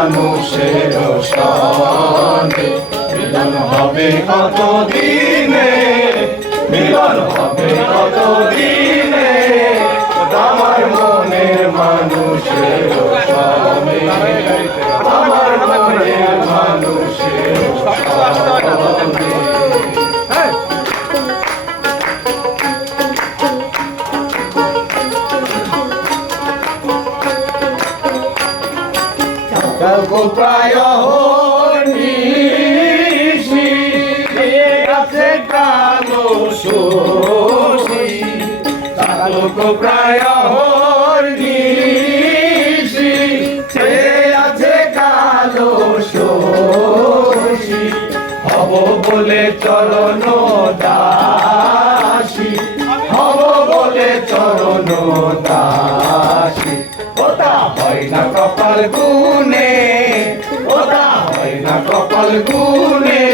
মানুষের সনে মিলন হবে কত দিনে, মিলন হবে কত দিনে আমার মনের মানুষের সনে, আমার মনের মানুষের সনে। কালকো প্রায় নিশি আছে কালো শোষি, কালকো প্রায় নিশি আছে কালো শোষি, হব বলে চরণ দাসী, হব বলে চরণ দাসী। ওটা হয় না কপাল গুনে, ওটা হয় না কপাল গুনে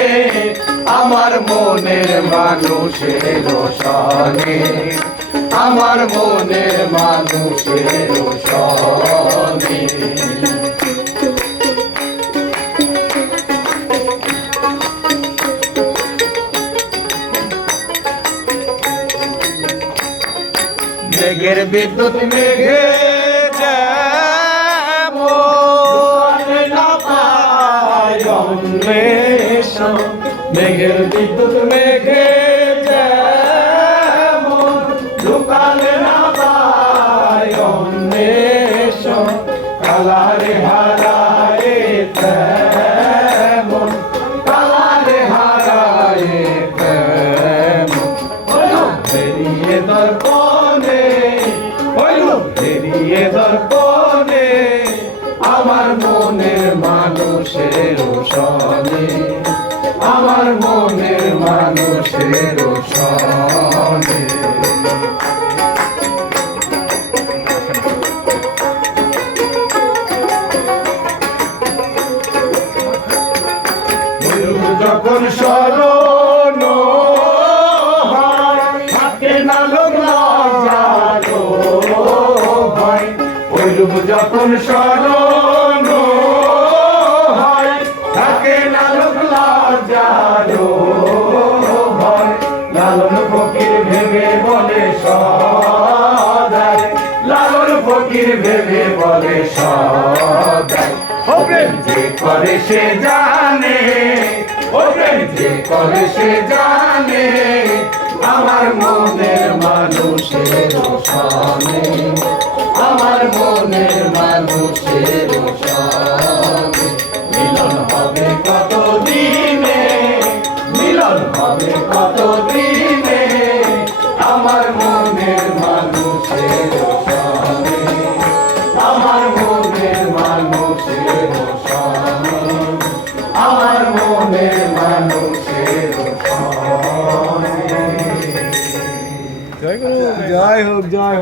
আমার মনের মানুষের সনে, আমার মনের মানুষের সনে। মেঘের বিদ্যুৎ মেঘে মেঘের বিদ্যুৎ মেঘে যেমন ঢুকালে না পায় অন্বেষণ, কালারে হারায় তেমন, কালারে হারায় তেমন। বেরিয়ে দর্পণে, বেরিয়ে দর্পণে আমার মনের মানুষের সনে, আমার মনের মানুষের সনে। যখন স্মরণ হয় থাকে না লোক লজ্জালো হয়, ওইরূপ যখন স্মরণ হয় থাকে না লোক লজ্জালো হয়। লালন ফকির ভেবে বলে সদাই, লালন ফকির ভেবে বলে সদাই। ও প্রেম যে করে সে জানে, ও প্রেম যে করে সে জানে আমার মনের মানুষের সনে, আমার মনের মানুষের সনে। মিলন হবে কত দিনে, মিলন হবে কত দিনে আমার মনের মানুষের সনে, আমার মনের মানুষের সনে, আমার মনের মানুষের সনে। জয় হোক, জয় হোক, জয়।